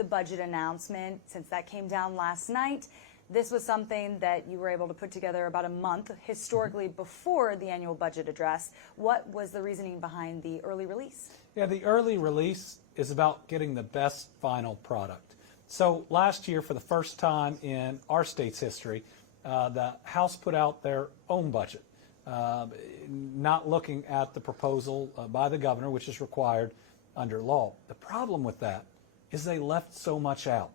The budget announcement, since that came down last night, this was something that you were able to put together about a month historically before the annual budget address. What was the reasoning behind the early release? Yeah, the early release is about getting the best final product. So last year, for the first time in our state's history, the House put out their own budget, not looking at the proposal by the governor, which is required under law. The problem with that is they left so much out.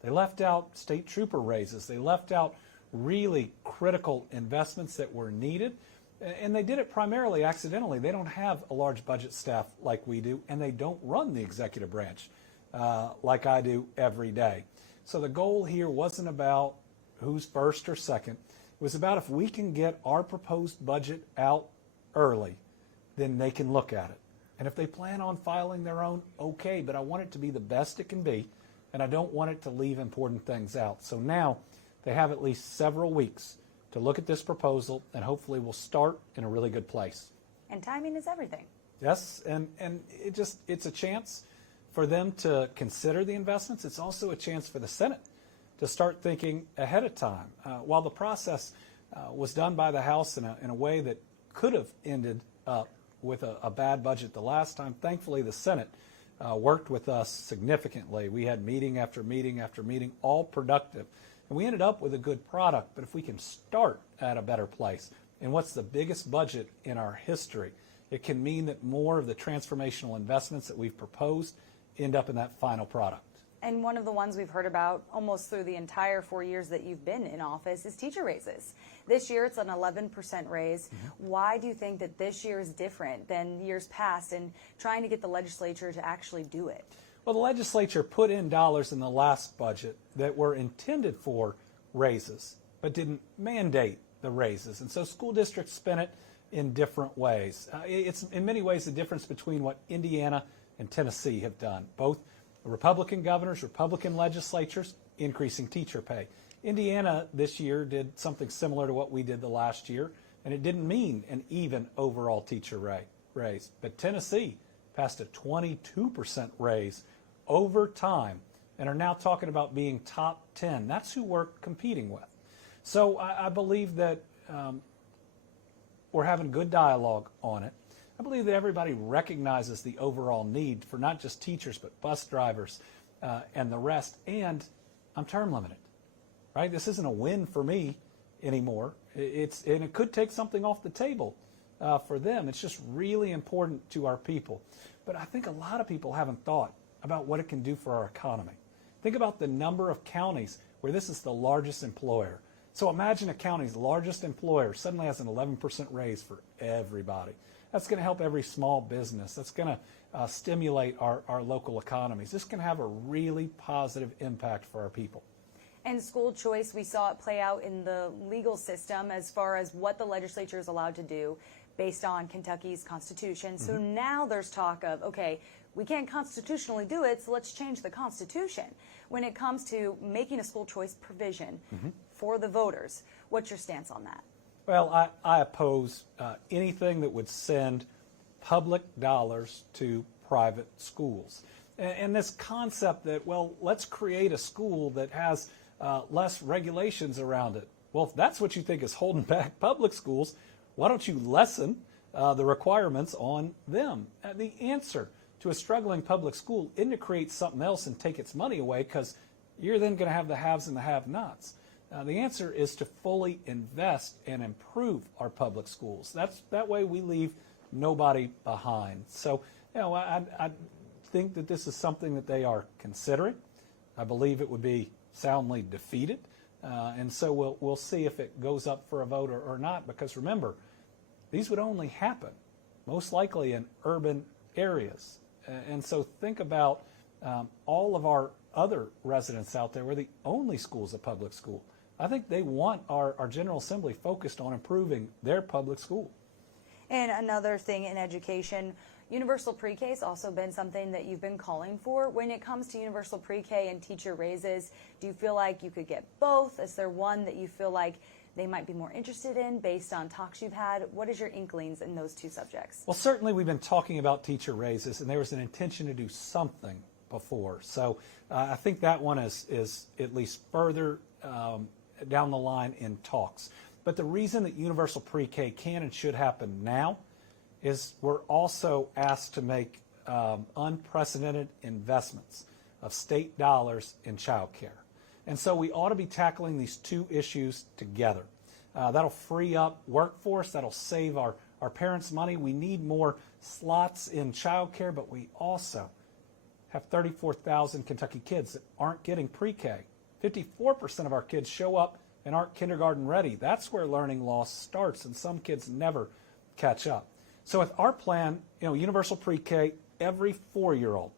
They left out state trooper raises. They left out really critical investments that were needed. And they did it primarily accidentally. They don't have a large budget staff like we do, and they don't run the executive branch like I do every day. So the goal here wasn't about who's first or second. It was about if we can get our proposed budget out early, then they can look at it. And if they plan on filing their own, okay, but I want it to be the best it can be, and I don't want it to leave important things out. So now they have at least several weeks to look at this proposal, and hopefully we'll start in a really good place. And timing is everything. Yes, and it's a chance for them to consider the investments. It's also a chance for the Senate to start thinking ahead of time. While the process was done by the House in a way that could have ended up with a bad budget the last time, thankfully the Senate worked with us significantly. We had meeting after meeting after meeting, all productive. And we ended up with a good product. But if we can start at a better place, and what's the biggest budget in our history, it can mean that more of the transformational investments that we've proposed end up in that final product. And one of the ones we've heard about almost through the entire 4 years that you've been in office is teacher raises. This year it's an 11% raise. Why do you think that this year is different than years past in trying to get the legislature to actually do it? Well, the legislature put in dollars in the last budget that were intended for raises, but didn't mandate the raises. And so school districts spent it in different ways. It's in many ways the difference between what Indiana and Tennessee have done. Both Republican governors, Republican legislatures, increasing teacher pay. Indiana this year did something similar to what we did the last year, and it didn't mean an even overall teacher raise. But Tennessee passed a 22% raise over time and are now talking about being top 10. That's who we're competing with. So I believe that we're having good dialogue on it. I believe that everybody recognizes the overall need for not just teachers, but bus drivers and the rest. And I'm term limited, right? This isn't a win for me anymore. And it could take something off the table for them. It's just really important to our people. But I think a lot of people haven't thought about what it can do for our economy. Think about the number of counties where this is the largest employer. So imagine a county's largest employer suddenly has an 11% raise for everybody. That's going to help every small business. That's going to stimulate our local economies. This can have a really positive impact for our people. And school choice, we saw it play out in the legal system as far as what the legislature is allowed to do based on Kentucky's Constitution. So now there's talk of, okay, we can't constitutionally do it, so let's change the Constitution. When it comes to making a school choice provision for the voters, what's your stance on that? Well, I oppose anything that would send public dollars to private schools. And this concept that, well, let's create a school that has less regulations around it. Well, if that's what you think is holding back public schools, why don't you lessen the requirements on them? The answer to a struggling public school isn't to create something else and take its money away, because you're then going to have the haves and the have-nots. The answer is to fully invest and improve our public schools. That way we leave nobody behind. So, I think that this is something that they are considering. I believe it would be soundly defeated. And so we'll see if it goes up for a vote or not, because remember, these would only happen most likely in urban areas. And so think about all of our other residents out there. We're the only schools a public school. I think they want our General Assembly focused on improving their public school. And another thing in education, universal pre-K has also been something that you've been calling for. When it comes to universal pre-K and teacher raises, do you feel like you could get both? Is there one that you feel like they might be more interested in based on talks you've had? What is your inklings in those two subjects? Well, certainly we've been talking about teacher raises, and there was an intention to do something before. So I think that one is at least further down the line in talks. But the reason that universal pre-K can and should happen now is we're also asked to make unprecedented investments of state dollars in child care. And so we ought to be tackling these two issues together. That'll free up workforce, that'll save our parents money. We need more slots in child care, but we also have 34,000 Kentucky kids that aren't getting pre-K. 54% of our kids show up and aren't kindergarten ready. That's where learning loss starts, and some kids never catch up. So with our plan, universal pre-K, every 4-year-old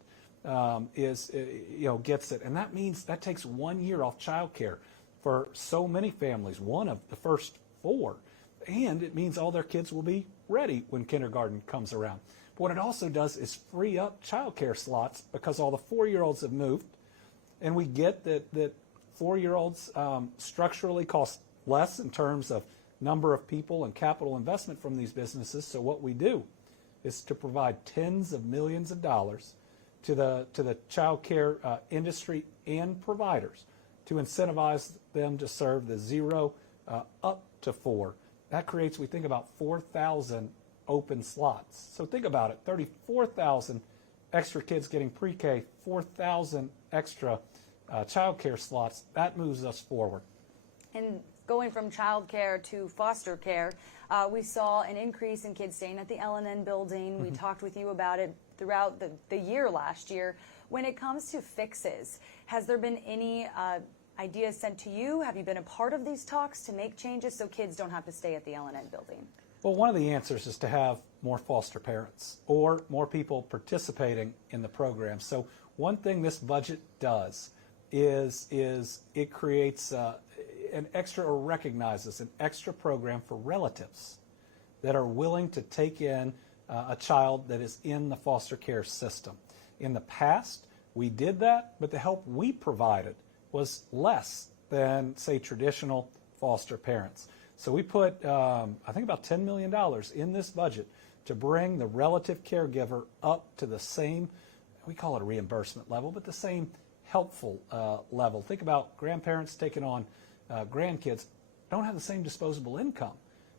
gets it, and that means that takes 1 year off child care for so many families, one of the first 4, and it means all their kids will be ready when kindergarten comes around. But what it also does is free up child care slots because all the 4-year-olds have moved, and we get that 4-year-olds structurally cost less in terms of number of people and capital investment from these businesses. So what we do is to provide tens of millions of dollars to the child care industry and providers to incentivize them to serve the 0 up to 4. That creates, we think, about 4,000 open slots. So think about it, 34,000 extra kids getting pre-K, 4,000 extra child care slots. That moves us forward. And going from child care to foster care, we saw an increase in kids staying at the Lenn building. We talked with you about it throughout the year last year. When it comes to fixes, has there been any ideas sent to you? Have you been a part of these talks to make changes so kids don't have to stay at the Lenn building? Well, one of the answers is to have more foster parents or more people participating in the program. So one thing this budget does is it creates an extra, or recognizes an extra program for relatives that are willing to take in a child that is in the foster care system. In the past, we did that, but the help we provided was less than, say, traditional foster parents. So we put, I think, about $10 million in this budget to bring the relative caregiver up to the same, we call it a reimbursement level, but the same helpful level. Think about grandparents taking on grandkids, don't have the same disposable income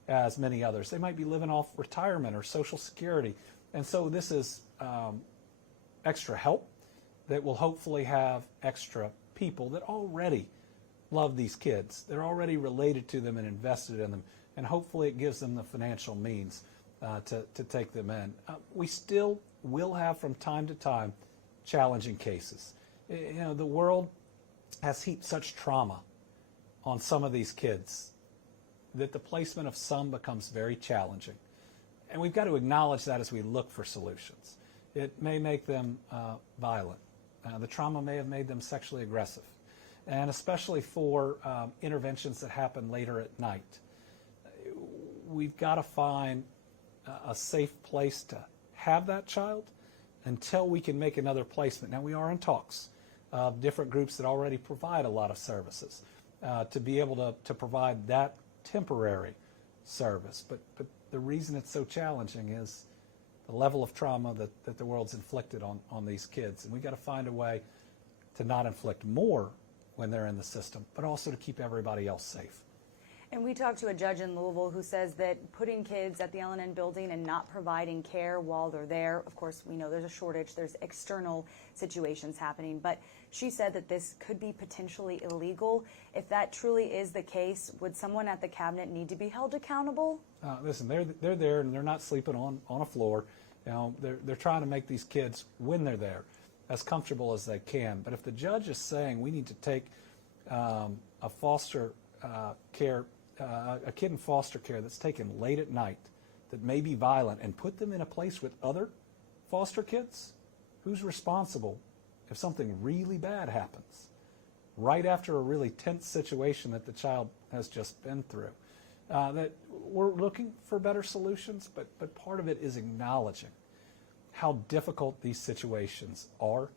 as many others. They might be living off retirement or Social Security. And so this is extra help that will hopefully have extra people that already love these kids. They're already related to them and invested in them. And hopefully it gives them the financial means to take them in. We still will have from time to time challenging cases. The world has heaped such trauma on some of these kids that the placement of some becomes very challenging. And we've got to acknowledge that as we look for solutions. It may make them violent. The trauma may have made them sexually aggressive. And especially for interventions that happen later at night. We've got to find a safe place to have that child until we can make another placement. Now, we are in talks of different groups that already provide a lot of services to be able to provide that temporary service. But the reason it's so challenging is the level of trauma that the world's inflicted on these kids. And we've got to find a way to not inflict more when they're in the system, but also to keep everybody else safe. And we talked to a judge in Louisville who says that putting kids at the Lenn building and not providing care while they're there, of course, we know there's a shortage, there's external situations happening, but she said that this could be potentially illegal. If that truly is the case, would someone at the cabinet need to be held accountable? Listen, they're there and they're not sleeping on a floor. They're trying to make these kids, when they're there, as comfortable as they can. But if the judge is saying we need to take a foster care, a kid in foster care that's taken late at night that may be violent and put them in a place with other foster kids, who's responsible if something really bad happens right after a really tense situation that the child has just been through? That we're looking for better solutions, but part of it is acknowledging how difficult these situations are.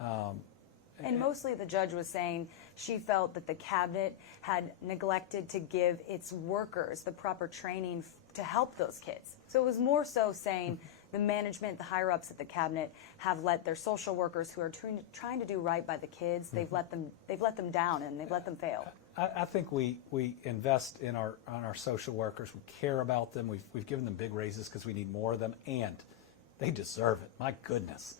And mostly the judge was saying she felt that the cabinet had neglected to give its workers the proper training to help those kids. So it was more so saying the management, the higher ups at the cabinet have let their social workers who are trying to do right by the kids, they've let them down and they've let them fail. I think we invest in our social workers. We care about them. We've given them big raises because we need more of them, and they deserve it. My goodness,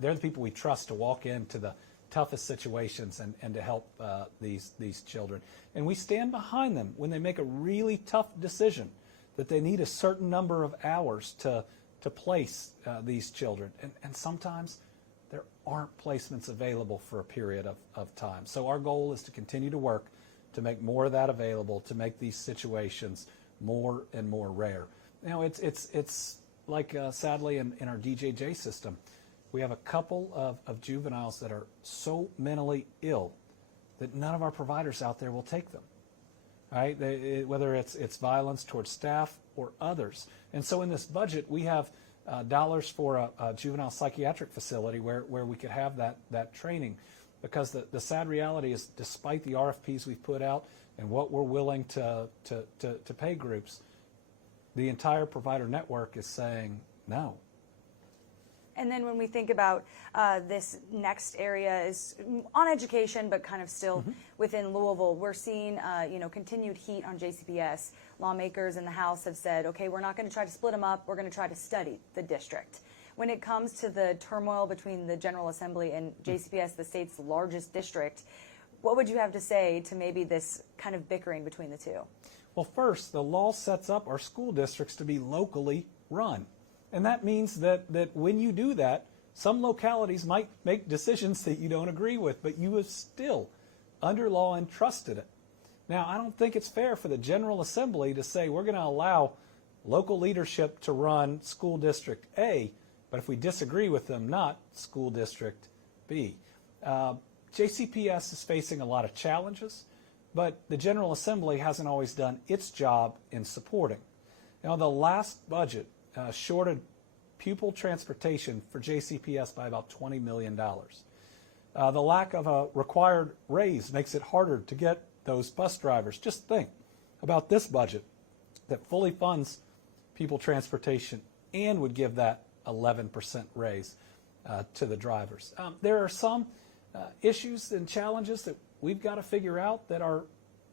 they're the people we trust to walk into the toughest situations and to help these children. And we stand behind them when they make a really tough decision that they need a certain number of hours to place these children. And sometimes there aren't placements available for a period of time. So our goal is to continue to work to make more of that available, to make these situations more and more rare. Now, it's like, sadly, in our DJJ system, we have a couple of juveniles that are so mentally ill that none of our providers out there will take them, right? Whether it's violence towards staff or others. And so in this budget, we have dollars for a juvenile psychiatric facility where we could have that training, because the sad reality is, despite the RFPs we've put out and what we're willing to pay groups, the entire provider network is saying no. And then when we think about this next area is on education, but kind of still within Louisville, we're seeing continued heat on JCPS. Lawmakers in the House have said, okay, we're not going to try to split them up. We're going to try to study the district. When it comes to the turmoil between the General Assembly and JCPS, the state's largest district, what would you have to say to maybe this kind of bickering between the two? Well, first, the law sets up our school districts to be locally run. And that means that when you do that, some localities might make decisions that you don't agree with, but you have still, under law, entrusted it. Now, I don't think it's fair for the General Assembly to say we're going to allow local leadership to run School District A, but if we disagree with them, not School District B. JCPS is facing a lot of challenges, but the General Assembly hasn't always done its job in supporting. Now, the last budget shorted pupil transportation for JCPS by about $20 million. The lack of a required raise makes it harder to get those bus drivers. Just think about this budget that fully funds pupil transportation and would give that 11% raise to the drivers. There are some issues and challenges that we've got to figure out that are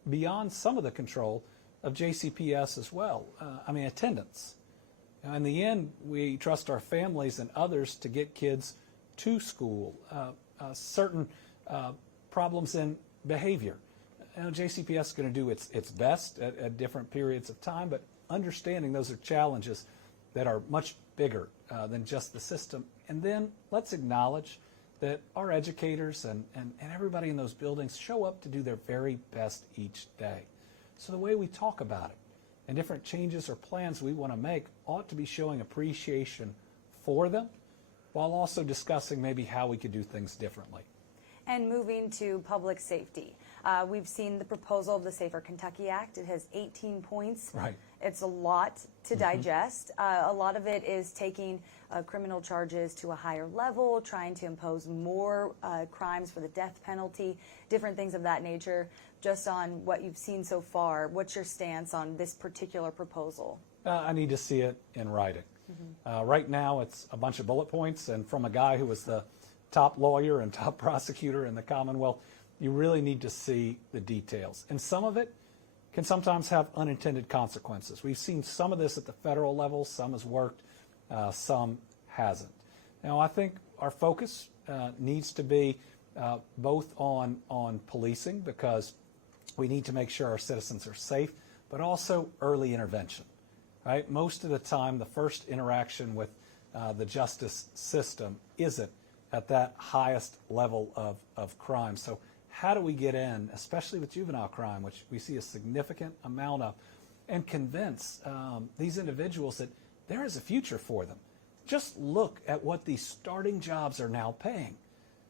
beyond some of the control of JCPS as well. Attendance. In the end, we trust our families and others to get kids to school. Certain problems in behavior. JCPS is going to do its best at different periods of time, but understanding those are challenges that are much bigger than just the system. And then let's acknowledge that our educators and everybody in those buildings show up to do their very best each day. So the way we talk about it and different changes or plans we want to make ought to be showing appreciation for them, while also discussing maybe how we could do things differently. And moving to public safety. We've seen the proposal of the Safer Kentucky Act. It has 18 points. Right. It's a lot to digest. A lot of it is taking criminal charges to a higher level, trying to impose more crimes for the death penalty, different things of that nature. Just on what you've seen so far, what's your stance on this particular proposal? I need to see it in writing. Right now, it's a bunch of bullet points, and from a guy who was the top lawyer and top prosecutor in the Commonwealth, you really need to see the details. And some of it can sometimes have unintended consequences. We've seen some of this at the federal level. Some has worked, some hasn't. Now, I think our focus needs to be both on policing, because we need to make sure our citizens are safe, but also early intervention. Right? Most of the time, the first interaction with the justice system isn't at that highest level of crime. So how do we get in, especially with juvenile crime, which we see a significant amount of, and convince these individuals that there is a future for them? Just look at what these starting jobs are now paying.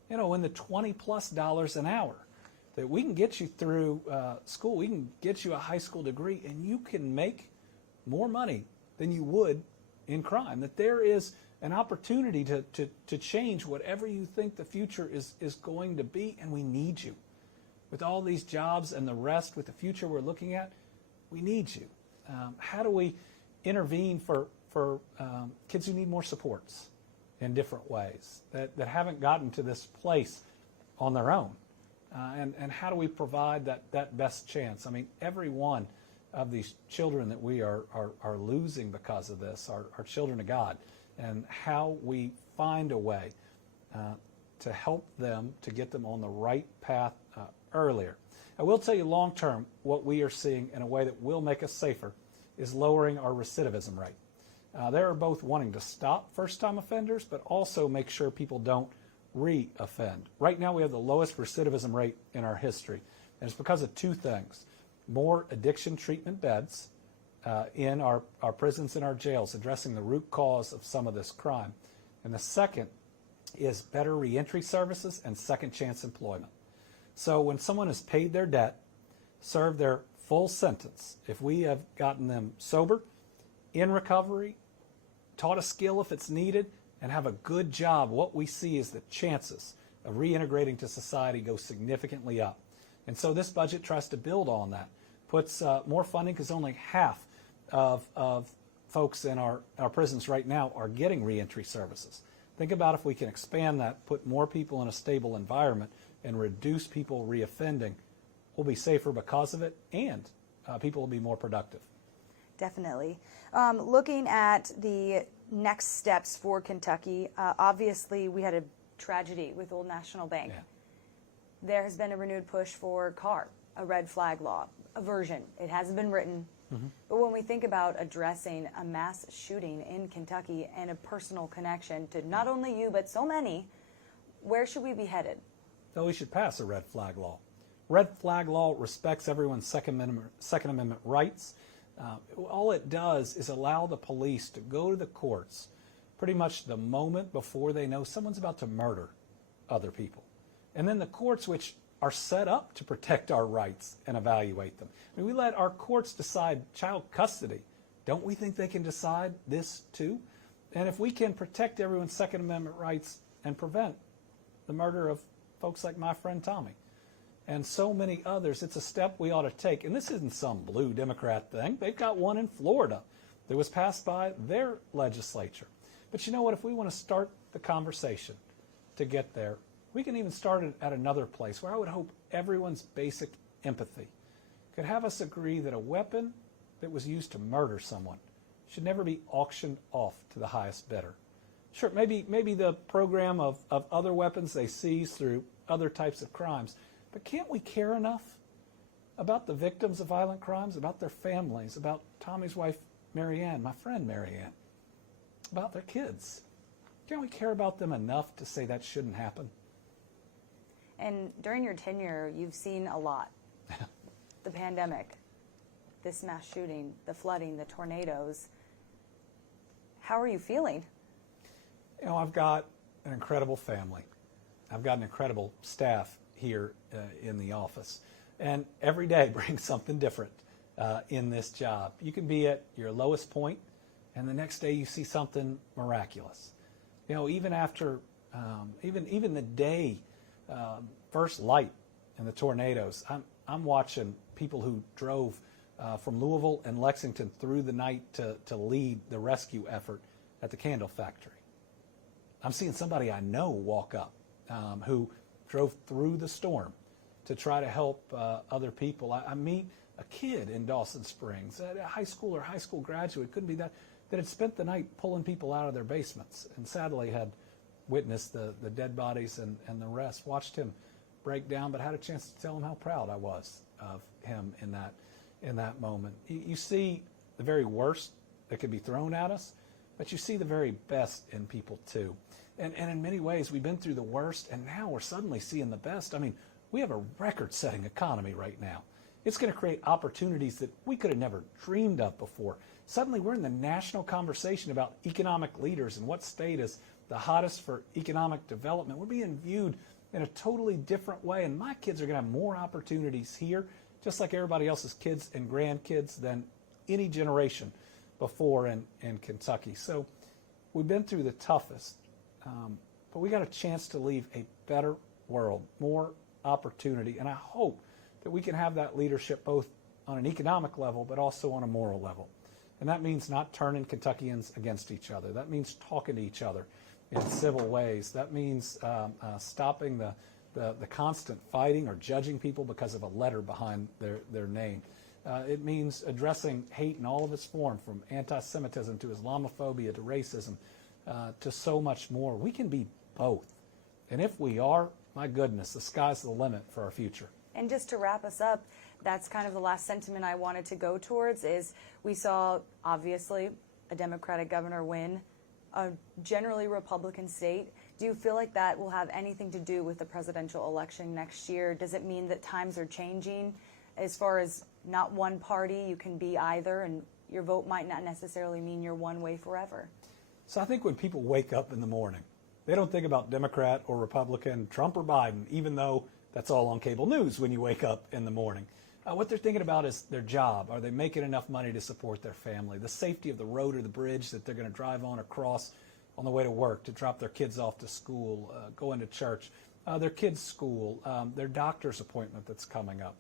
In the $20+ an hour, that we can get you through school, we can get you a high school degree, and you can make more money than you would in crime. That there is an opportunity to change whatever you think the future is going to be, and we need you. With all these jobs and the rest, with the future we're looking at, we need you. How do we intervene for for kids who need more supports in different ways, that haven't gotten to this place on their own. And how do we provide that best chance? I mean, every one of these children that we are losing because of this are children of God, and how we find a way to help them, to get them on the right path earlier. I will tell you, long term, what we are seeing in a way that will make us safer is lowering our recidivism rate. They are both wanting to stop first-time offenders, but also make sure people don't re-offend. Right now we have the lowest recidivism rate in our history, and it's because of two things. More addiction treatment beds in our prisons and our jails, addressing the root cause of some of this crime. And the second is better reentry services and second chance employment. So when someone has paid their debt, served their full sentence, if we have gotten them sober, in recovery, taught a skill if it's needed, and have a good job, what we see is the chances of reintegrating to society go significantly up. And so this budget tries to build on that, puts more funding, because only half of folks in our prisons right now are getting reentry services. Think about if we can expand that, put more people in a stable environment, and reduce people reoffending. We'll be safer because of it, and people will be more productive. Definitely. Looking at the next steps for Kentucky, obviously we had a tragedy with Old National Bank. Yeah. There has been a renewed push for CAR, a red flag law, a version. It hasn't been written. But when we think about addressing a mass shooting in Kentucky and a personal connection to not only you, but so many, where should we be headed? So we should pass a red flag law. Red flag law respects everyone's Second Amendment rights. All it does is allow the police to go to the courts pretty much the moment before they know someone's about to murder other people. And then the courts, which are set up to protect our rights and evaluate them. I mean, we let our courts decide child custody. Don't we think they can decide this too? And if we can protect everyone's Second Amendment rights and prevent the murder of folks like my friend Tommy and so many others, it's a step we ought to take. And this isn't some blue Democrat thing. They've got one in Florida that was passed by their legislature. But you know what? If we want to start the conversation to get there, we can even start it at another place where I would hope everyone's basic empathy could have us agree that a weapon that was used to murder someone should never be auctioned off to the highest bidder. Sure, maybe the program of other weapons they seize through other types of crimes, but can't we care enough about the victims of violent crimes, about their families, about Tommy's wife, Marianne, my friend Marianne, about their kids? Can't we care about them enough to say that shouldn't happen? And during your tenure, you've seen a lot. The pandemic, this mass shooting, the flooding, the tornadoes. How are you feeling? You know, I've got an incredible family. I've got an incredible staff here in the office. And every day brings something different in this job. You can be at your lowest point, and the next day you see something miraculous. You know, even after, even the day first light in the tornadoes, I'm watching people who drove from Louisville and Lexington through the night to lead the rescue effort at the candle factory. I'm seeing somebody I know walk up who drove through the storm to try to help other people. I meet a kid in Dawson Springs, a high school or high school graduate, couldn't be that had spent the night pulling people out of their basements and sadly had witnessed the dead bodies and the rest, watched him break down, but had a chance to tell him how proud I was of him in that moment. You see the very worst that could be thrown at us, but you see the very best in people too. And in many ways, we've been through the worst, and now we're suddenly seeing the best. I mean, we have a record-setting economy right now. It's going to create opportunities that we could have never dreamed of before. Suddenly, we're in the national conversation about economic leaders and what state is the hottest for economic development. We're being viewed in a totally different way, and my kids are going to have more opportunities here, just like everybody else's kids and grandkids, than any generation before in Kentucky. So we've been through the toughest, but we got a chance to leave a better world, more opportunity, and I hope that we can have that leadership both on an economic level but also on a moral level. And that means not turning Kentuckians against each other. That means talking to each other in civil ways. That means stopping the constant fighting or judging people because of a letter behind their name. It means addressing hate in all of its form, from anti-Semitism to Islamophobia to racism to so much more. We can be both. And if we are, my goodness, the sky's the limit for our future. And just to wrap us up, that's kind of the last sentiment I wanted to go towards is we saw, obviously, a Democratic governor win a generally Republican state. Do you feel like that will have anything to do with the presidential election next year? Does it mean that times are changing as far as not one party, you can be either, and your vote might not necessarily mean you're one way forever? So I think when people wake up in the morning, they don't think about Democrat or Republican, Trump or Biden, even though that's all on cable news when you wake up in the morning. What they're thinking about is their job. Are they making enough money to support their family? The safety of the road or the bridge that they're going to drive on or cross on the way to work, to drop their kids off to school, go into church, their kids' school, their doctor's appointment that's coming up.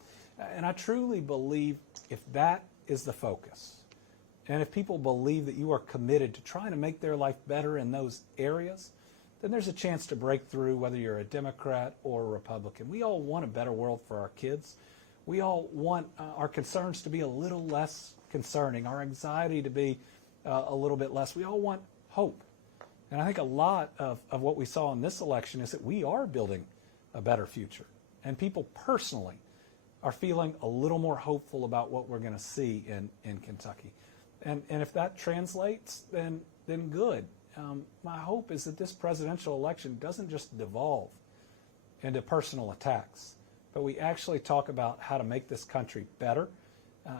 And I truly believe if that is the focus, and if people believe that you are committed to trying to make their life better in those areas, then there's a chance to break through whether you're a Democrat or a Republican. We all want a better world for our kids. We all want our concerns to be a little less concerning, our anxiety to be a little bit less. We all want hope. And I think a lot of what we saw in this election is that we are building a better future. And people personally are feeling a little more hopeful about what we're going to see in Kentucky. And if that translates, then good. My hope is that this presidential election doesn't just devolve into personal attacks, but we actually talk about how to make this country better.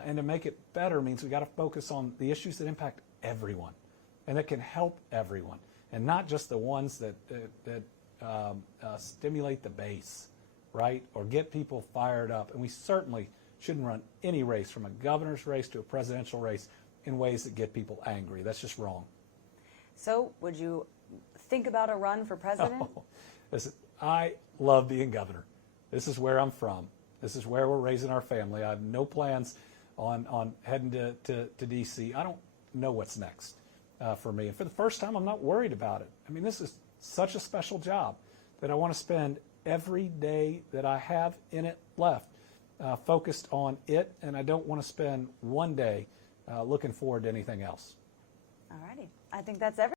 And to make it better means we got to focus on the issues that impact everyone and that can help everyone, and not just the ones that stimulate the base, right, or get people fired up. And we certainly shouldn't run any race, from a governor's race to a presidential race, in ways that get people angry. That's just wrong. So would you think about a run for president? Oh, listen, I love being governor. This is where I'm from. This is where we're raising our family. I have no plans on heading to D.C. I don't know what's next for me. And for the first time, I'm not worried about it. I mean, this is such a special job that I want to spend every day that I have in it left focused on it, and I don't want to spend one day looking forward to anything else. All righty. I think that's everything.